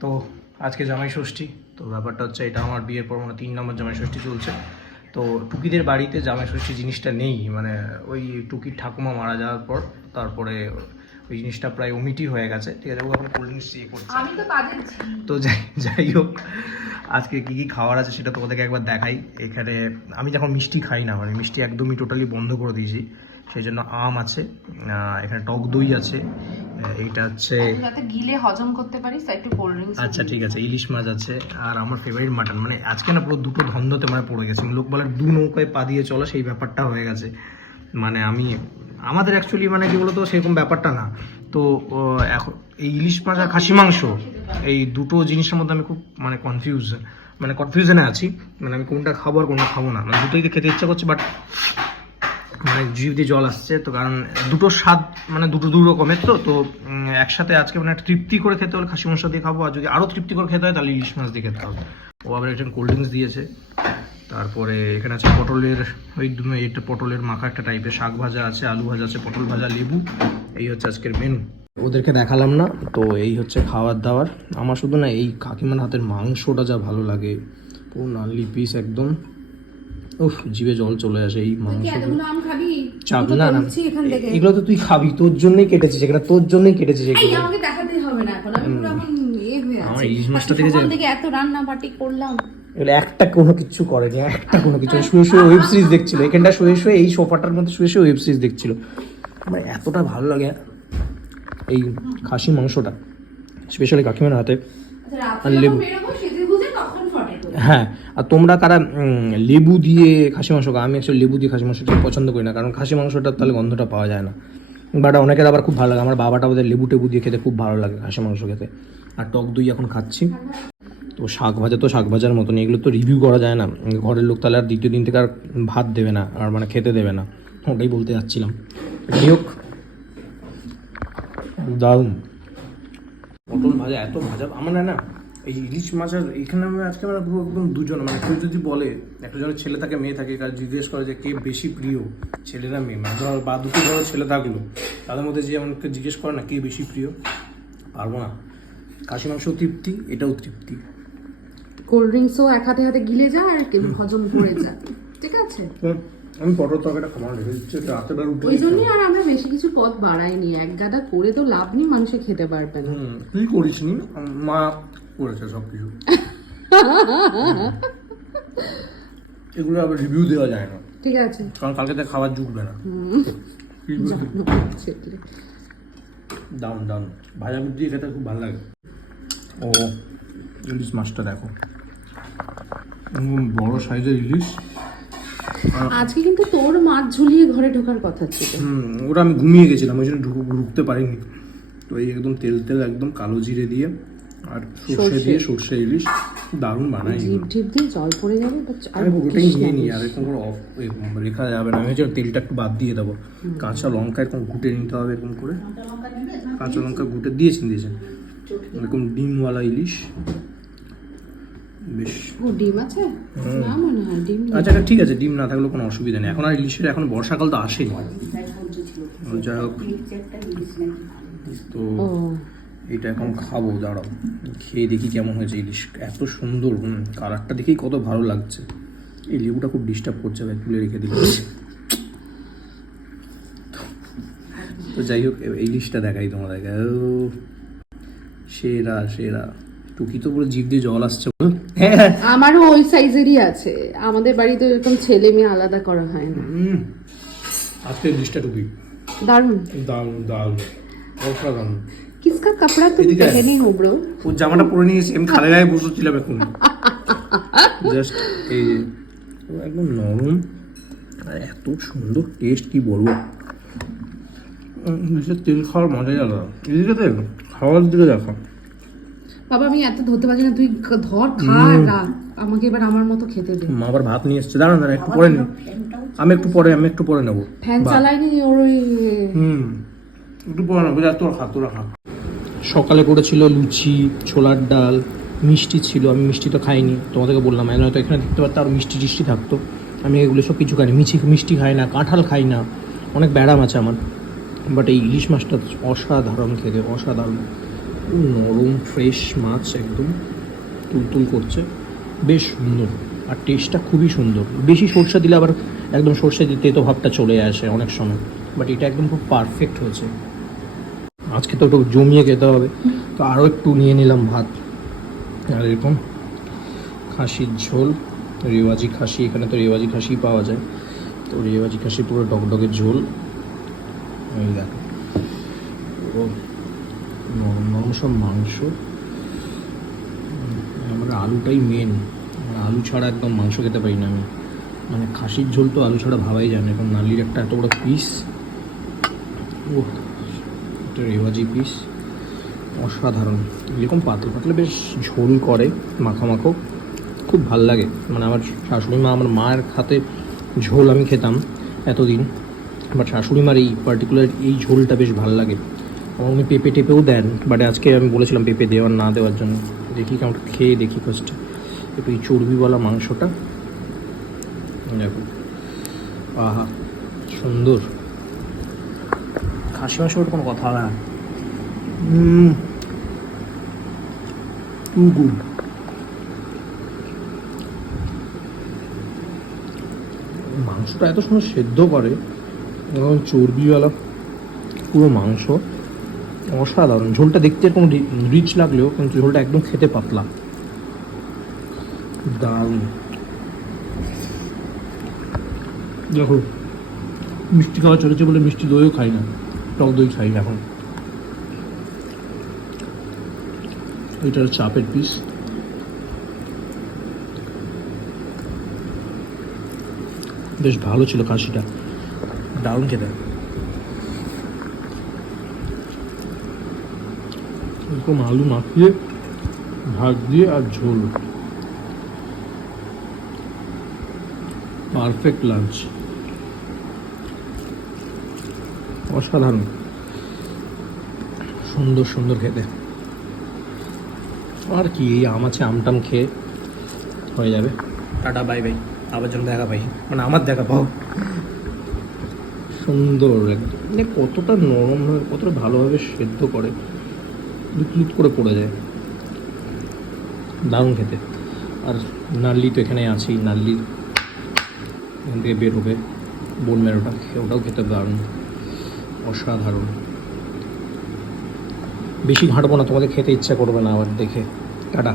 তো আজকে জামাই ষষ্ঠী তো ব্যাপারটা হচ্ছে এটা আমার বিয়ের পর মানে তিন নম্বর জামাই ষষ্ঠী চলছে। তো টুকিদের বাড়িতে জামাই ষষ্ঠী জিনিসটা নেই মানে ওই টুকির ঠাকুমা মারা যাওয়ার পর তারপরে ওই জিনিসটা প্রায় ওমিটই হয়ে গেছে। ঠিক আছে ও এখন কোল্ড ড্রিঙ্কস ইয়ে করছে। আমি তো কাজের তো যাই যাই হোক আজকে কি কি খাওয়ার আছে সেটা তোমাদেরকে একবার দেখাই। এখানে আমি যখন মিষ্টি খাই না মানে মিষ্টি একদমই টোটালি বন্ধ করে দিয়েছি। সেই জন্য আম আছে এখানে টক দই আছে এইটা হচ্ছে যাতে গিলে হজম করতে পারিস তাই একটু কোল্ড ড্রিঙ্কস আচ্ছা ঠিক আছে ইলিশ মাছ আছে আর আমার ফেভারিট মাটন মানে আজকে না পুরো দুটো ধন্দতে মানে পড়ে গেছে লোক বলে দু নৌকায় পা দিয়ে চলা সেই ব্যাপারটা হয়ে গেছে। মানে আমি আমাদের অ্যাকচুয়ালি মানে কি বলতো সেরকম ব্যাপারটা না। তো এখন এই ইলিশ মাছ আর খাসি মাংস এই দুটো জিনিসের মধ্যে আমি খুব মানে কনফিউজ মানে কনফিউশনে আছি। মানে আমি কোনটা খাব আর কোনটা খাব না মানে দুটোই খেতে ইচ্ছা করছে বাট মানে জিভ দিয়ে জল আসছে তো কারণ দুটো স্বাদ মানে দুটো দু রকমের তো তো একসাথে আজকে মানে একটা তৃপ্তি করে খেতে হলে খাসি মাংস দিয়ে খাব আর যদি আরও তৃপ্তি করে খেতে হয় তাহলে ইলিশ মাছ দিয়ে খেতে হবে। ও আবার একজন কোল্ড ড্রিঙ্কস দিয়েছে। তারপরে এখানে আছে পটলের ওই এটা পটলের মাখা একটা টাইপের শাক ভাজা আছে আলু ভাজা আছে পটল ভাজা লেবু এই হচ্ছে আজকের মেনু ওদেরকে দেখালাম না তো এই হচ্ছে খাওয়ার দাওয়ার। আমার শুধু না এই কাকিমার হাতের মাংসটা যা ভালো লাগে পুরো নালি পিস একদম। উফ জিভে জল চলে আসে এই মাংস চাপ না না বলছি এখান থেকে। এগুলো তো তুই খাবি তোর জন্যই কেটেছিস এখানে তোর জন্যই কেটেছিস এই এগুলো আমাকে দেখাতে হবে না এখন আমি পুরো এখন ইয়ে হয়ে আমার ইলিশ মাছটা থেকে সকাল থেকে এত রান্না বাটি করলাম। এগুলো একটা কোনো কিছু করেনি একটা কোনো কিছু শুয়ে শুয়ে ওয়েব সিরিজ দেখছিল এখানটা শুয়ে শুয়ে এই সোফাটার মধ্যে শুয়ে শুয়ে ওয়েব সিরিজ দেখছিল। আমার এতটা ভালো লাগে এই খাসি মাংসটা স্পেশালি কাকিমার হাতে। আচ্ছা আর লেবু। হ্যাঁ আর তোমরা কারা লেবু দিয়ে খাসি মাংস? আমি অ্যাকচুয়ালি লেবু দিয়ে খাসি মাংসটা পছন্দ করি না, কারণ খাসি মাংসটার তাহলে গন্ধটা পাওয়া যায় না। বাট অনেকের আবার খুব ভালো লাগে, আমার বাবাটা ওদের লেবু টেবু দিয়ে খেতে খুব ভালো লাগে খাসি মাংস খেতে। আর টক দই এখন খাচ্ছি। তো শাক ভাজা তো শাক ভাজার মতন এগুলো তো রিভিউ করা যায় না। ঘরের লোক তাহলে আর দ্বিতীয় দিন থেকে আর ভাত দেবে না, আর মানে খেতে দেবে না। ওটাই বলতে যাচ্ছিলাম। হোক, দারুণ। পটল ভাজা, এত ভাজা, আমার না এই ইলিশ মাছের এখানে আমি আজকে আমরা পুরো একদম দুজন মানে কেউ যদি বলে একটা জনের ছেলে থাকে মেয়ে থাকে কাজ জিজ্ঞেস করে যে কে বেশি প্রিয় ছেলেরা মেয়ে মানে ধর বা দুটো ধরো ছেলে থাকল তাদের মধ্যে যে আমাকে জিজ্ঞেস করে না কে বেশি প্রিয় পারব না। কাশি মাংস তৃপ্তি এটাও তৃপ্তি। কোল্ড ড্রিঙ্কসও এক হাতে হাতে গিলে যায় আর কেউ হজম করে যায়। ঠিক আছে? আমি পটল তরকারিটা কমান রেখে দিচ্ছি রাতের বেলা উঠে ওই জন্যই আর আমরা বেশি কিছু পথ বাড়াইনি এক গাদা করে তো লাভ নেই মানুষে খেতে পারবে না। তুই করিস নি? মা করেছে সব কিছু এগুলো আবার রিভিউ দেওয়া যায় না। ঠিক আছে। কারণ কালকে তো খাবার জুটবে না। দাম দাম ভাজা দিয়ে খেতে খুব ভালো লাগে। ও ইলিশ মাছটা দেখো। বড় সাইজের ইলিশ। আজকে কিন্তু তোর মাছ ঝুলিয়ে ঘরে ঢোকার কথা ছিল। হুম ওটা আমি ঘুমিয়ে গেছিলাম ওই জন্য ঢুক ঢুকতে পারিনি। তো এই একদম তেল তেল একদম কালো জিরে দিয়ে আর সর্ষে। দিয়ে সর্ষে ইলিশ দারুণ বানাই জিভ টিপ দিয়ে জল পড়ে যাবে আর ওটাই নিয়ে নিই আর এরকম করে অফ রেখা যাবে না। আমি হচ্ছে তেলটা একটু বাদ দিয়ে দেবো। কাঁচা লঙ্কা এরকম ঘুটে নিতে হবে এরকম করে। কাঁচা লঙ্কা ঘুটে দিয়েছেন দিয়েছেন। এরকম ডিমওয়ালা ইলিশ। বেশ। ও ডিম আছে? না মনে হয় ডিম আচ্ছা আচ্ছা, ঠিক আছে ডিম না থাকলেও কোনো অসুবিধা নেই। এখন আর ইলিশের এখন বর্ষাকাল তো আসেনি যাই হোক। তো এটা এখন খাব দাঁড়াও। খেয়ে দেখি কেমন হয়েছে। ইলিশ এত সুন্দর কালারটা দেখেই কত ভালো লাগছে। এই লেবুটা খুব ডিস্টার্ব করছে ভাই তুলে রেখে দিল তো যাই হোক এই ইলিশটা দেখাই তোমাদেরকে। ও সেরা সেরা। টুকি তো পুরো জিভ দিয়ে জল আসছে বল। আমারও ওই সাইজেরই আছে। আমাদের বাড়িতে এরকম ছেলে মেয়ে আলাদা করা হয় না। হুম আজকে ইলিশটা টুকি। দারুণ। দারুণ দারুণ। অসাধারণ। কিসকা কাপড়া তুমি এদিকে আয়। পেহেনে হো ব্রো ওর জামাটা পরে নিয়েছি আমি খালে গায়ে বসেছিলাম এখন জাস্ট এই যে, ও একদম নরম আর এত সুন্দর টেস্ট কি বলব তেল খাওয়ার মজাই আলাদা ইলিশে তেল খাওয়ার দিকে দেখো বাবা আমি এত ধরতে পারছি না তুই ধর খা রাখ আমাকে এবার আমার মতো খেতে দে মা আবার ভাত নিয়ে এসছে দাঁড়ান দাঁড়ান একটু পরে নি আমি একটু পরে আমি একটু পরে নেব ফ্যান চালাইনি ওর ওই হুম একটু পরে নেব যা তোর হাত তোরা খা সকালে করেছিল লুচি, ছোলার ডাল, মিষ্টি ছিল, আমি মিষ্টি তো খাইনি, তোমাদেরকে বললাম আমি হয়তো এখানে দেখতে পারতো আর মিষ্টি টিষ্টি থাকতো। আমি এগুলো সব কিছু খাইনি, মিছি মিষ্টি খাই না, কাঁঠাল খাই না, অনেক ব্যারাম আছে আমার। বাট এই ইলিশ মাছটা অসাধারণ খেতে, অসাধারণ। নরম ফ্রেশ মাছ একদম, তুলতুল করছে, বেশ সুন্দর। আর টেস্টটা খুবই সুন্দর। বেশি সর্ষে দিলে আবার একদম সর্ষে দিতে তো ভাবটা চলে আসে অনেক সময়। বাট এটা একদম খুব পারফেক্ট হয়েছে। আজকে তো একটু জমিয়ে খেতে হবে। তো আরও একটু নিয়ে নিলাম ভাত। আর এরকম খাসির ঝোল, রেওয়াজি খাসি, এখানে তো রেওয়াজি খাসি পাওয়া যায়। তো রেওয়াজি খাসি পুরো ডগডগের ঝোল। এই দেখো। পুরো নরম নরম সব মাংস। আমার আলুটাই মেন আলু ছাড়া একদম মাংস খেতে পারি না আমি। মানে খাসির ঝোল তো আলু ছাড়া ভাবাই যায় না। এখন নালির একটা এত বড় পিস ও এটা রেওয়াজি পিস অসাধারণ। এরকম পাতলা পাতলা বেশ ঝোল করে মাখো মাখো খুব ভালো লাগে। মানে আমার শাশুড়ি মা, আমার মায়ের হাতে ঝোল আমি খেতাম এতদিন। বাট শাশুড়ি মার এই পার্টিকুলার এই ঝোলটা বেশ ভালো লাগে। আমার উনি পেঁপে টেপেও দেন বাট আজকে আমি বলেছিলাম পেঁপে দেওয়ার, না দেওয়ার জন্য। দেখি কেমন খেয়ে দেখি ফার্স্টে একটু এই চর্বিওয়ালা মাংসটা। দেখো আহা, সুন্দর। খাসি মাংস কোনো কথা হবে না। মাংসটা এত সুন্দর সেদ্ধ করে, এবং চর্বিওয়ালা পুরো মাংস, অসাধারণ। ঝোলটা দেখতে এরকম রিচ লাগলেও কিন্তু ঝোলটা একদম খেতে পাতলা। দারুণ। দেখো, মিষ্টি খাওয়া চলেছে বলে মিষ্টি দইও খাই না। টক দই খাই এখন। এটার চাপের পিস বেশ ভালো ছিল খাসিটা। দারুণ খেতে। এরকম আলু মাখিয়ে ভাত দিয়ে আর ঝোল। পারফেক্ট লাঞ্চ অসাধারণ। সুন্দর সুন্দর খেতে। আর কি এই আম আছে আমটাম খেয়ে হয়ে যাবে। Tata bye bye. আবার যেন দেখা পাই মানে আমার দেখা পাও। সুন্দর একদম মানে কতটা নরম হয় কতটা ভালোভাবে সেদ্ধ করে লুট করে পড়ে যায়। দারুণ খেতে। আর নার্লি তো এখানে আছেই নার্লি এখান থেকে বের হবে বোন মেরোটা ওটাও খেতে দারুণ। অসাধারণ। বেশি ঘাঁটবো না তোমাদের খেতে ইচ্ছা করবে না আবার দেখে। টাটা।